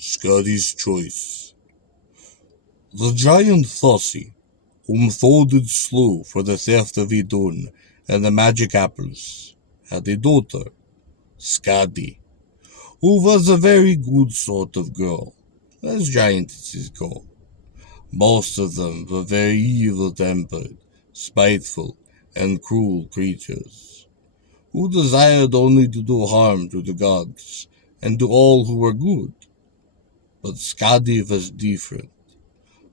Skadi's choice. The giant Thossi, whom Thodin slew for the theft of Idun and the magic apples, had a daughter, Skadi, who was a very good sort of girl, as giantesses go. Most of them were very evil-tempered, spiteful, and cruel creatures, who desired only to do harm to the gods and to all who were good. But Skadi was different,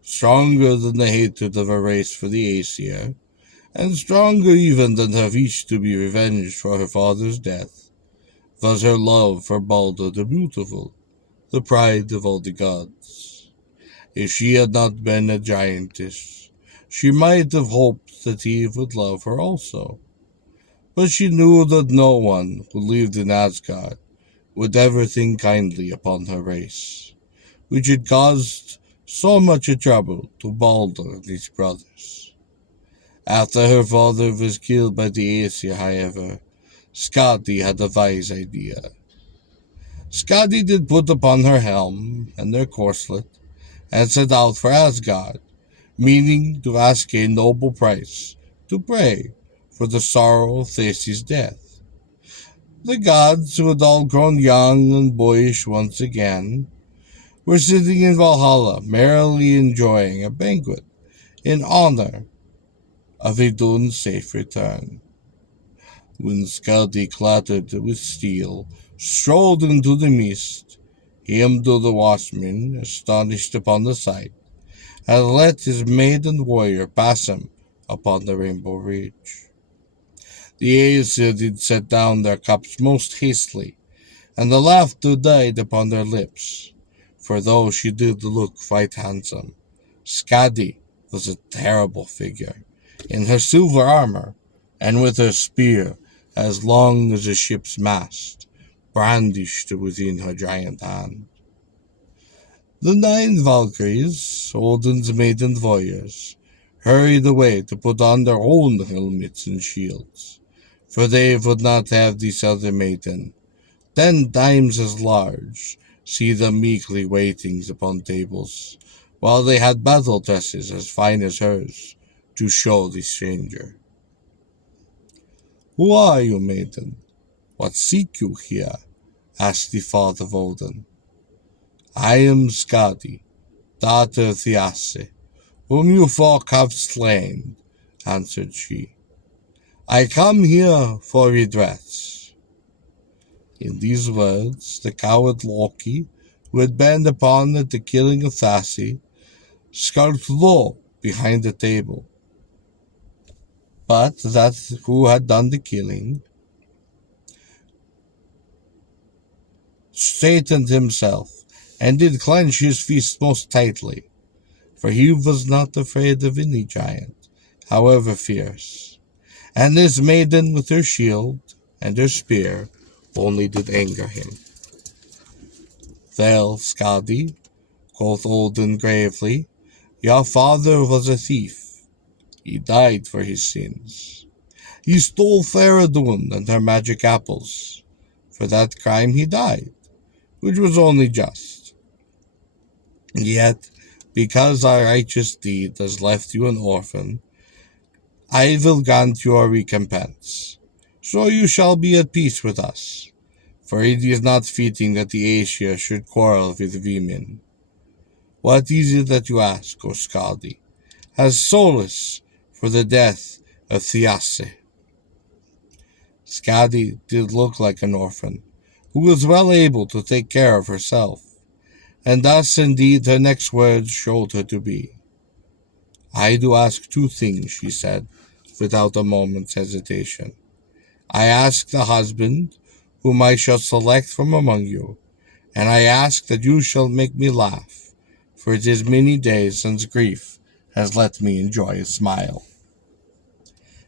stronger than the hatred of her race for the Aesir, and stronger even than her wish to be revenged for her father's death, was her love for Balder the Beautiful, the pride of all the gods. If she had not been a giantess, she might have hoped that he would love her also. But she knew that no one who lived in Asgard would ever think kindly upon her race, which had caused so much trouble to Balder and his brothers. After her father was killed by the Aesir, however, Skadi had a wise idea. Skadi did put upon her helm and her corselet, and set out for Asgard, meaning to ask a noble price to pray for the sorrow of Theseus' death. The gods, who had all grown young and boyish once again, were sitting in Valhalla, merrily enjoying a banquet in honor of Idun's safe return. When Skadi, clattered with steel, strolled into the mist, Heimdall the watchman, astonished upon the sight, had let his maiden warrior pass him upon the Rainbow Ridge. The Aesir did set down their cups most hastily, and the laughter died upon their lips, for though she did look quite handsome, Skadi was a terrible figure, in her silver armor, and with her spear as long as a ship's mast, brandished within her giant hand. The 9 Valkyries, Odin's maiden warriors, hurried away to put on their own helmets and shields, for they would not have this other maiden, 10 times as large, see them meekly waiting upon tables, while they had battle dresses as fine as hers, to show the stranger. "Who are you, maiden? What seek you here?" asked the father of Odin. "I am Skadi, daughter of Thiasse, whom you folk have slain," answered she. "I come here for redress." In these words, the coward Loki, who had been upon at the killing of Thassi, skulked low behind the table. But that who had done the killing straightened himself, and did clench his fist most tightly, for he was not afraid of any giant, however fierce, and this maiden with her shield and her spear only did anger him. "Well, Skadi," quoth Odin gravely, "your father was a thief. He died for his sins. He stole Faradun and her magic apples. For that crime he died, which was only just. Yet, because our righteous deed has left you an orphan, I will grant you a recompense, so you shall be at peace with us, for it is not fitting that the Aesir should quarrel with women. What is it that you ask, O Skadi, as solace for the death of Thiasse?" Skadi did look like an orphan, who was well able to take care of herself, and thus indeed her next words showed her to be. "I do ask 2 things," she said, without a moment's hesitation. "I ask the husband whom I shall select from among you, and I ask that you shall make me laugh, for it is many days since grief has let me enjoy a smile."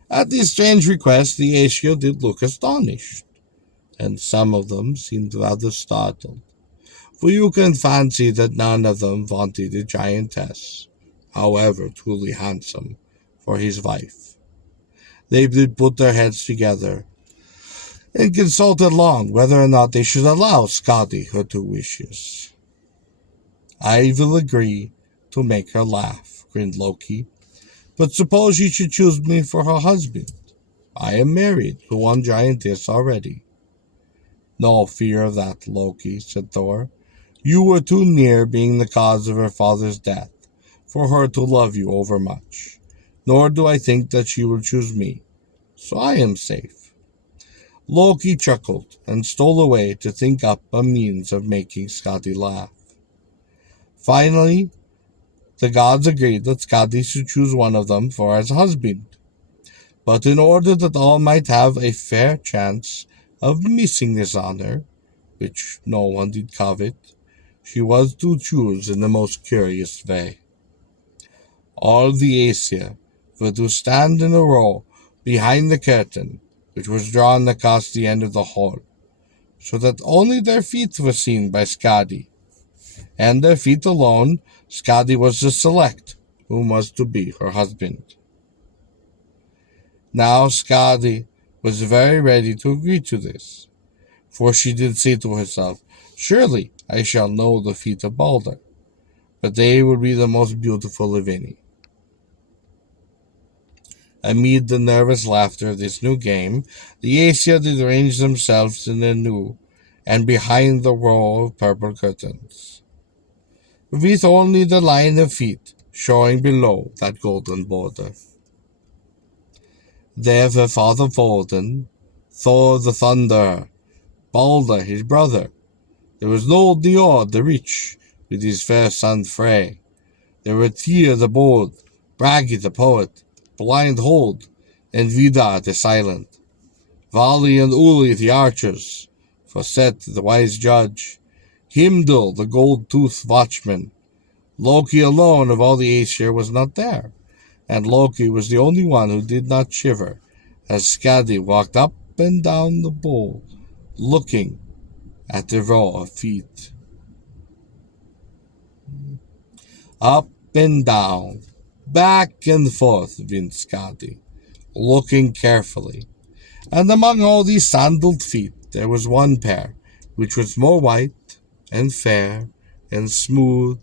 At this strange request the Aesir did look astonished, and some of them seemed rather startled, for you can fancy that none of them wanted a giantess, however truly handsome, for his wife. They did put their heads together, and consulted long whether or not they should allow Skadi her 2 wishes. I will agree to make her laugh, grinned Loki. But suppose she should choose me for her husband. I am married to one giantess already. No fear of that, Loki, said Thor. You were too near being the cause of her father's death for her to love you overmuch. Nor do I think that she will choose me, so I am safe. Loki chuckled and stole away to think up a means of making Skadi laugh. Finally, the gods agreed that Skadi should choose one of them for his husband. But in order that all might have a fair chance of missing this honor, which no one did covet, she was to choose in the most curious way. All the Aesir were to stand in a row behind the curtain, which was drawn across the end of the hall, so that only their feet were seen by Skadi, and their feet alone Skadi was to select whom was to be her husband. Now Skadi was very ready to agree to this, for she did say to herself, surely I shall know the feet of Balder, but they will be the most beautiful of any. Amid the nervous laughter of this new game, the Aesir did arrange themselves in their new and behind the row of purple curtains, with only the line of feet showing below that golden border. There were Father Woden, Thor the Thunderer, Balder his brother. There was old Njord the rich, with his fair son Frey. There were Tyr the bold, Bragi the poet, Blind Hold, and Vidar the silent, Vali and Uli the archers, Foset the wise judge, Himdall the gold-toothed watchman. Loki alone of all the Aesir was not there, and Loki was the only one who did not shiver as Skadi walked up and down the bowl, looking at the row of feet. Up and down, back and forth went Skadi, looking carefully, and among all these sandaled feet there was one pair which was more white and fair and smooth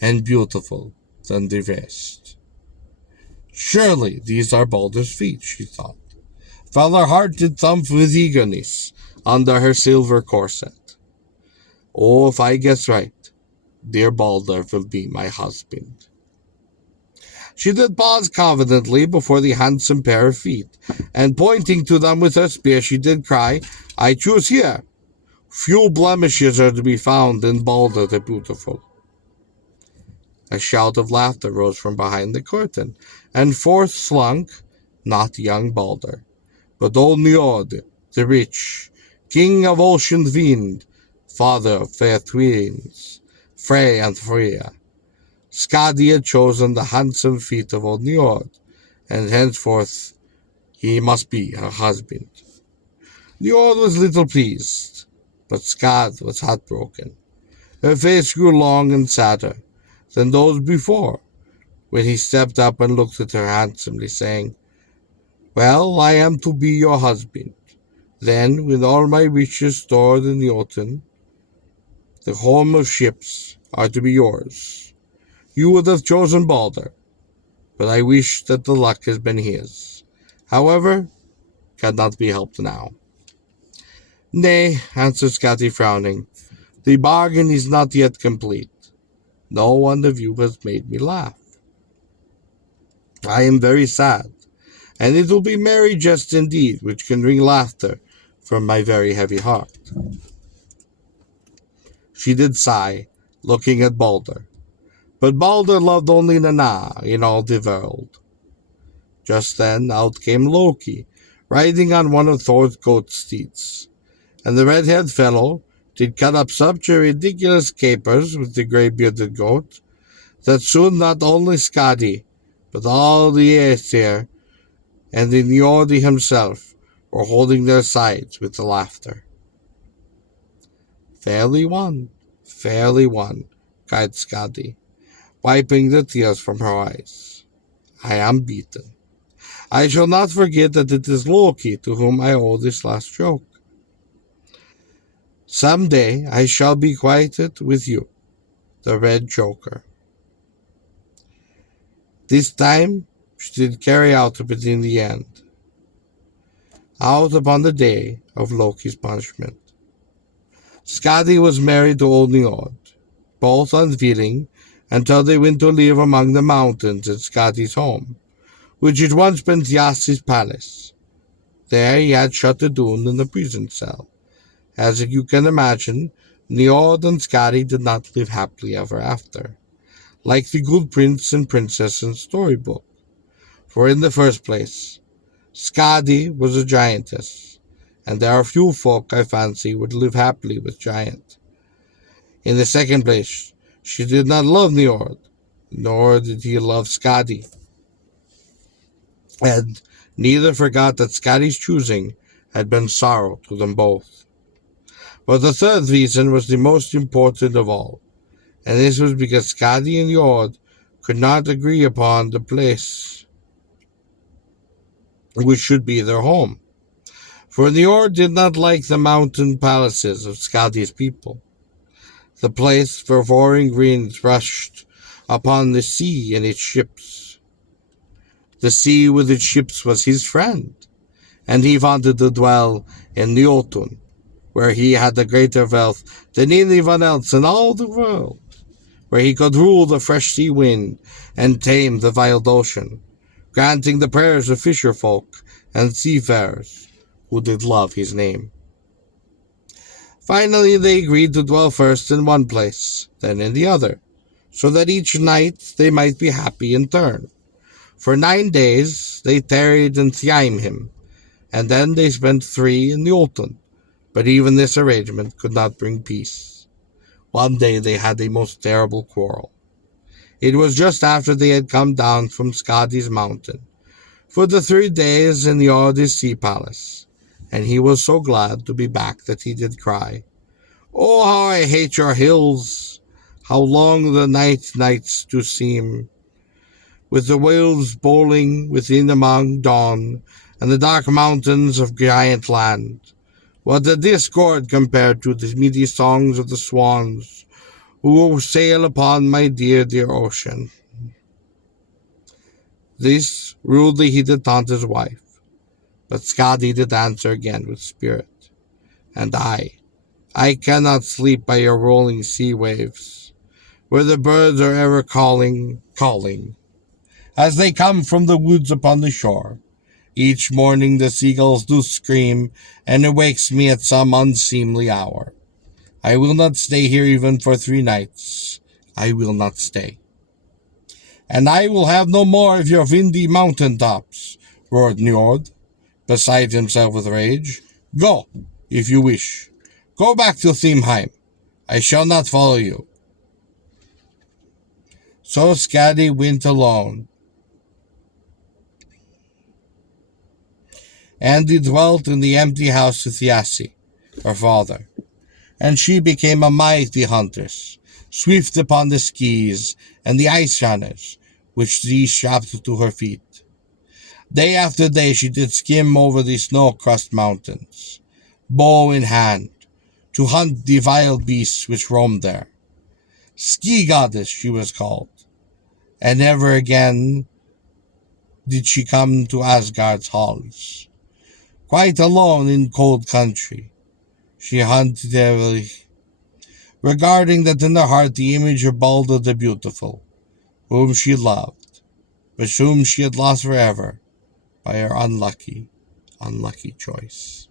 and beautiful than the rest. Surely these are Balder's feet, she thought, while her heart did thump with eagerness under her silver corset. Oh, if I guess right, dear Balder will be my husband. She did pause confidently before the handsome pair of feet, and pointing to them with her spear, she did cry, I choose here. Few blemishes are to be found in Balder the Beautiful. A shout of laughter rose from behind the curtain, and forth slunk, not young Balder, but old Njord, the rich, king of ocean wind, father of fair twins, Frey and Freya. Skadi had chosen the handsome feet of old Njord, and henceforth he must be her husband. Njord was little pleased, but Skadi was heartbroken. Her face grew long and sadder than those before, when he stepped up and looked at her handsomely, saying, Well, I am to be your husband. Then, with all my riches stored in Jotun, the home of ships are to be yours. You would have chosen Balder, but I wish that the luck has been his. However, cannot be helped now. Nay, answered Skadi, frowning, the bargain is not yet complete. No one of you has made me laugh. I am very sad, and it will be merry jest indeed which can wring laughter from my very heavy heart. She did sigh, looking at Balder, but Balder loved only Nanna in all the world. Just then out came Loki, riding on one of Thor's goat steeds, and the red-haired fellow did cut up such a ridiculous capers with the grey-bearded goat, that soon not only Skadi, but all the Aesir and the Njordi himself were holding their sides with the laughter. Fairly won, cried Skadi, wiping the tears from her eyes. I am beaten. I shall not forget that it is Loki to whom I owe this last joke. Some day I shall be quieted with you, the Red Joker. This time she did carry out it in the end, out upon the day of Loki's punishment. Skadi was married to old Njord, both unveiling until they went to live among the mountains at Skadi's home, which had once been Thiassi's palace. There he had shut Idun in the prison cell. As you can imagine, Njord and Skadi did not live happily ever after, like the good prince and princess in the storybook. For in the first place, Skadi was a giantess, and there are few folk, I fancy, would live happily with giant. In the second place, she did not love Njord, nor did he love Skadi, and neither forgot that Skadi's choosing had been sorrow to them both. But the third reason was the most important of all, and this was because Skadi and Njord could not agree upon the place which should be their home. For Njord did not like the mountain palaces of Skadi's people, the place where roaring winds rushed upon the sea and its ships. The sea with its ships was his friend, and he wanted to dwell in Njotun, where he had a greater wealth than anyone else in all the world, where he could rule the fresh sea wind and tame the wild ocean, granting the prayers of fisher folk and seafarers who did love his name. Finally, they agreed to dwell first in one place, then in the other, so that each night they might be happy in turn. For 9 days they tarried in Thjaimhim, and then they spent 3 in Njotun, but even this arrangement could not bring peace. One day they had a most terrible quarrel. It was just after they had come down from Skadi's mountain, for the 3 days in Njord's sea palace, and he was so glad to be back that he did cry, "Oh, how I hate your hills! How long the nights do seem, with the waves bowling within among dawn, and the dark mountains of giant land. What a discord compared to the meaty songs of the swans, who sail upon my dear, dear ocean." This rudely he did taunt his wife, but Skadi did answer again with spirit, "And I cannot sleep by your rolling sea waves, where the birds are ever calling, as they come from the woods upon the shore. Each morning the seagulls do scream, and it wakes me at some unseemly hour. I will not stay here even for 3 nights. I will not stay." "And I will have no more of your windy mountain tops," roared Njord, beside himself with rage. "Go, if you wish. Go back to Thrymheim. I shall not follow you." So Skadi went alone, and he dwelt in the empty house of Thiassi, her father. And she became a mighty huntress, swift upon the skis and the ice runners, which these strapped to her feet. Day after day she did skim over the snow-crust mountains, bow in hand, to hunt the wild beasts which roamed there. Ski goddess she was called, and never again did she come to Asgard's halls. Quite alone in cold country, she hunted heavily, regarding that in her heart the image of Balder the Beautiful, whom she loved, but whom she had lost forever by her unlucky choice.